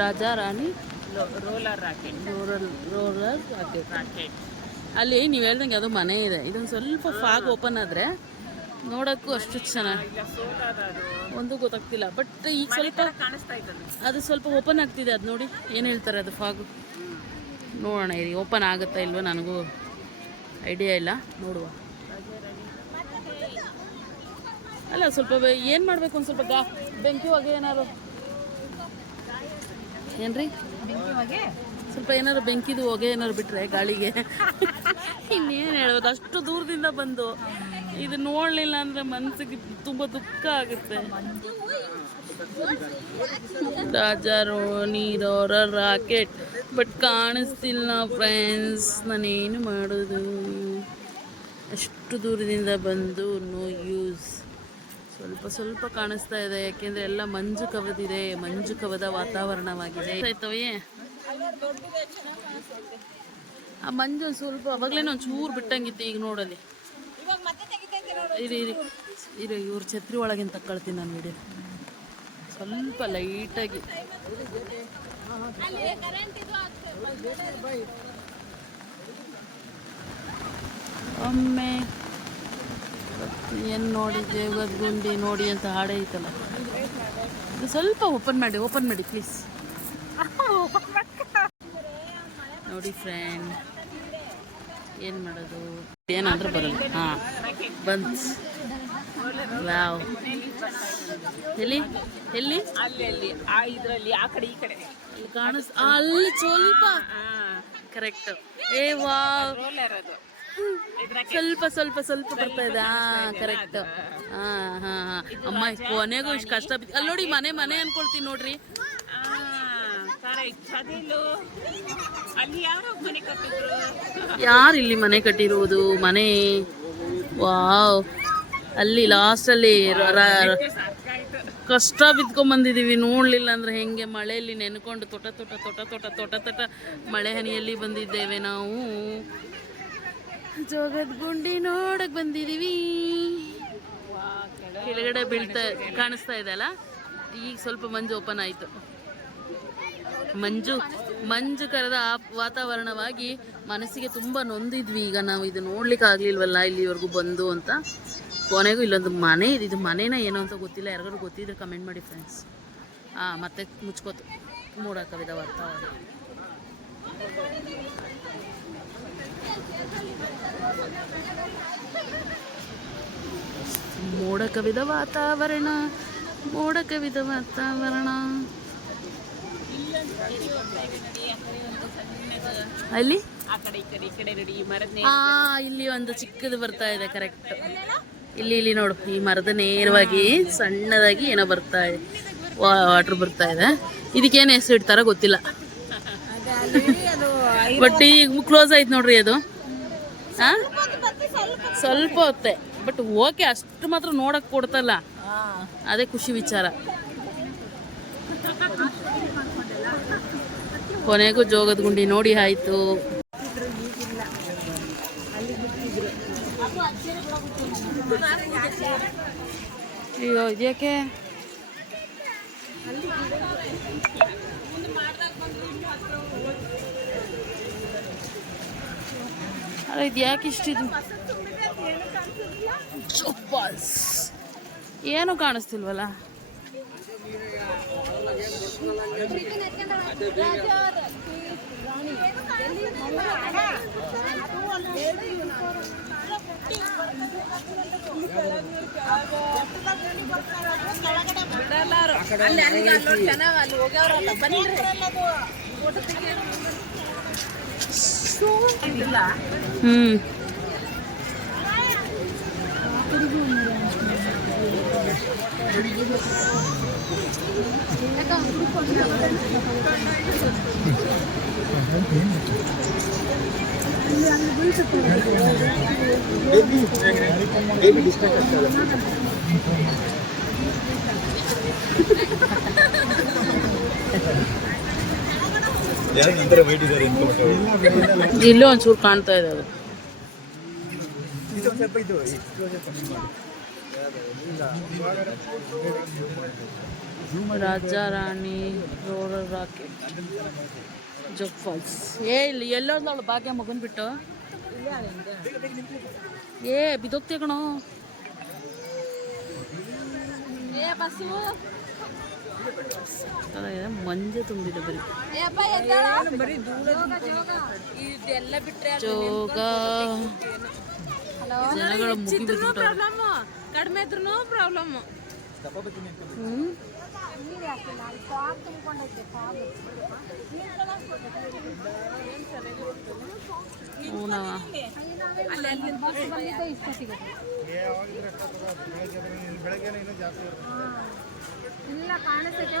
Raja Rani roarer rocket roarer roarer rocket rocket ಅಲ್ಲಿ ನೀವು ಹೇಳ್ದಂಗೆ ಅದು ಮನೆ ಇದೆ. ಇದೊಂದು ಸ್ವಲ್ಪ ಫಾಗ್ ಓಪನ್ ಆದರೆ ನೋಡೋಕ್ಕೂ ಅಷ್ಟು ಚೆನ್ನಾಗಿ ಒಂದು ಗೊತ್ತಾಗ್ತಿಲ್ಲ. ಬಟ್ ಈಗ ಸ್ವಲ್ಪ ಅದು. ಸ್ವಲ್ಪ ಓಪನ್ ಆಗ್ತಿದೆ. ಅದು ನೋಡಿ ಏನು ಹೇಳ್ತಾರೆ ಅದು ಫಾಗು ನೋಡೋಣ ಇರಿ. ಓಪನ್ ಆಗುತ್ತಾ ಇಲ್ವೋ ನನಗೂ ಐಡಿಯಾ ಇಲ್ಲ. ನೋಡುವ. ಅಲ್ಲ, ಸ್ವಲ್ಪ ಏನು ಮಾಡಬೇಕು ಒಂದು ಸ್ವಲ್ಪ ಬೆಂಕಿ ಹೊಗೆ ಏನಾರು? ಏನ್ರಿ? ಸ್ವಲ್ಪ ಏನಾರು ಬೆಂಕಿದು ಹೊಗೆ ಏನಾರು ಬಿಟ್ರೆ ಗಾಳಿಗೆ? ಇನ್ನೇನು ಹೇಳ್ಬೇಕು ಅಷ್ಟು ದೂರದಿಂದ ಬಂದು ಇದು ನೋಡಲಿಲ್ಲ ಅಂದ್ರೆ ಮನಸ್ಸಿಗೆ ತುಂಬ ದುಃಖ ಆಗುತ್ತೆ. ರಾಜಾರೋ ನೀರೋರ ರಾಕೆಟ್, ಬಟ್ ಕಾಣಿಸ್ತಿಲ್ಲ ಫ್ರೆಂಡ್ಸ್ ನಾನೇನು ಮಾಡೋದು? ಅಷ್ಟು ದೂರದಿಂದ ಬಂದು ನೋ ಯೂಸ್ ಸ್ವಲ್ಪ ಸ್ವಲ್ಪ ಕಾಣಿಸ್ತಾ ಇದೆ, ಯಾಕೆಂದ್ರೆ ಎಲ್ಲ ಮಂಜು ಕವದಿದೆ, ಮಂಜು ಕವದ ವಾತಾವರಣವಾಗಿದೆ. ಆ ಮಂಜು ಸ್ವಲ್ಪ, ಅವಾಗ್ಲೇನೋ ಒಂದು ಚೂರು ಬಿಟ್ಟಂಗಿತ್ತು ಈಗ ನೋಡಲಿ ಇರಿ ಇರಿ. ಇರಿ, ಇವ್ರ ಛತ್ರಿ ಒಳಗಿನ ತಕ್ಕಳ್ತೀನಿ ನಾನು ವಿಡಿಯೋ ಸ್ವಲ್ಪ ಲೈಟಾಗಿ ಒಮ್ಮೆ. ಏನು ನೋಡಿ ದೇವರ ಗುಂಡಿ ನೋಡಿ ಅಂತ ಹಾಡೇ ಐತಲ್ಲ. ಇದು ಸ್ವಲ್ಪ ಓಪನ್ ಮಾಡಿ ಓಪನ್ ಮಾಡಿ ಪ್ಲೀಸ್ ನೋಡಿ ಫ್ರೆಂಡ್ ಏನು ಮಾಡೋದು? ಏನಾದರೂ ಬರಲ್ಲ. ಹಾಂ ಬಂತ್ ವಾವ್. ಎಲ್ಲಿ? ಎಲ್ಲಿ? ಅಲ್ಲಿ ಅಲ್ಲಿ. ಆ ಇದರಲ್ಲಿ ಆ ಕಡೆ ಈ ಕಡೆ. ಕಾಣಿಸ್ ಅಲ್ಲಿ ಸ್ವಲ್ಪ. ಕರೆಕ್ಟ್ ಏ ವಾವ್. ರೋಲರ್ ಅದು. ಸ್ವಲ್ಪ ಸ್ವಲ್ಪ ಸ್ವಲ್ಪ ಬರ್ತಾ ಇದೆ. ಹಾ ಕರೆಕ್ಟ್ ಹಾ ಹಾ ಹಾ. ಅಮ್ಮ ಕೊನೆಗೂ ಇಷ್ಟು ಕಷ್ಟ ಬಿತ್ತು ಅಲ್ಲಿ ನೋಡಿ ಮನೆ ಮನೆ ಅನ್ಕೊಳ್ತೀನಿ ನೋಡ್ರಿ. ಯಾರು ಇಲ್ಲಿ ಮನೆ ಕಟ್ಟಿರುವುದು ಮನೆ? ವಾವ್. ಅಲ್ಲಿ ಲಾಸ್ಟ್ ಅಲ್ಲಿ ಕಷ್ಟ ಬಿದ್ಕೊಂಡ್ ಬಂದಿದೀವಿ. ನೋಡ್ಲಿಲ್ಲ ಅಂದ್ರೆ ಹೆಂಗೆ ಮಳೆಯಲ್ಲಿ ನೆನ್ಕೊಂಡು ತೊಟ ತೊಟ ತೊಟ ತೊಟ ತೊಟ ತೊಟ ಮಳೆ ಹನಿಯಲ್ಲಿ ಬಂದಿದ್ದೇವೆ ನಾವು. ಜೋಗದ ಗುಂಡಿ ನೋಡಕ್ ಬಂದಿದೀವಿ. ಕೆಳಗಡೆ ಬೀಳ್ತಾ ಕಾಣಿಸ್ತಾ ಇದೆ ಅಲ್ಲ? ಈಗ ಸ್ವಲ್ಪ ಮಂಜು ಓಪನ್ ಆಯ್ತು. ಮಂಜು ಮಂಜು ಕರೆದ ವಾತಾವರಣವಾಗಿ ಮನಸ್ಸಿಗೆ ತುಂಬ ನೊಂದಿದ್ವಿ. ಈಗ ನಾವು ಇದು ನೋಡ್ಲಿಕ್ಕೆ ಆಗ್ಲಿಲ್ವಲ್ಲ, ಇಲ್ಲಿವರೆಗೂ ಬಂದು ಅಂತ. ಕೊನೆಗೂ ಇಲ್ಲೊಂದು ಮನೆ ಇದೆ. ಇದು ಮನೇನ ಏನೋ ಅಂತ ಗೊತ್ತಿಲ್ಲ. ಯಾರಿಗಾರು ಗೊತ್ತಿದ್ರೆ ಕಮೆಂಟ್ ಮಾಡಿ ಫ್ರೆಂಡ್ಸ್ ಹಾಂ ಮತ್ತೆ ಮುಚ್ಕೋತು. ಮೂಡಾಕವಿದ ಕವಿದ ವಾತಾವರಣ. ಕವಿದ ವಾತಾವರಣ ಮೋಡ ಕವಿದ ವಾತಾವರಣ. ಅಲ್ಲಿ? ಇಲ್ಲಿ ಒಂದು ಚಿಕ್ಕದು ಬರ್ತಾ ಇದೆ ಕರೆಕ್ಟ್ ಇಲ್ಲಿ ಇಲ್ಲಿ ನೋಡು, ಈ ಮರದ ನೇರವಾಗಿ ಸಣ್ಣದಾಗಿ ಏನೋ ಬರ್ತಾ ಇದೆ. ವಾಟರ್ ಬರ್ತಾ ಇದೆ. ಇದಕ್ಕೇನು ಹೆಸರು ಇಡ್ತಾರ ಗೊತ್ತಿಲ್ಲ. ಬಟ್ ಈಗ ಕ್ಲೋಸ್ ಆಯ್ತು ನೋಡ್ರಿ ಅದು. ಸ್ವಲ್ಪ ಹೊತ್ತೆ. ಬಟ್ ಓಕೆ, ಅಷ್ಟು ಮಾತ್ರ ನೋಡಕ್ ಕೊಡ್ತಲ್ಲ. ಅದೇ ಖುಷಿ ವಿಚಾರ. ಕೊನೆಗೂ ಜೋಗದ ಗುಂಡಿ ನೋಡಿ ಆಯ್ತು. ಅಯ್ಯೋ, ಇದ್ಯಾಕೆ? ಅಲ್ಲ ಇದು ಯಾಕೆ ಇಷ್ಟಿದು? ಚುಪ್ಪಾಸ್. ಏನು ಕಾಣಿಸ್ತಿಲ್ವಲ್ಲ ಹ್ಮ್ ಯಾರು ನಂತರ ವೇಟ್ ಇದ್ದಾರೆ ಇನ್ಕಮ್ ಇಲ್ಲೂ ಒಂಚೂರು ಕಾಣ್ತಾ ಇದೆ Raja Rani roarer rocket Jog falls. ಏ ಇಲ್ಲಿ ಎಲ್ಲೋದ್ಲವಳು ಭಾಗ್ಯ ಮಗನ್ ಬಿಟ್ಟು? ಏ ಬಿದೋಗ್ತೀಯ ಕಣೋ. ಚೆನ್ನಾಗಿದೆ, ಮಂಜು ತುಂಬಿದೆ ಬರೀ. ಜೋಗ ಜನಗಳ ಮುಗಿ. ಕಡಿಮೆ ಇದ್ರೂ ಪ್ರಾಬ್ಲಮ್ಮು ಇಲ್ಲ ಕಾಣಿಸ್ತೈತೆ.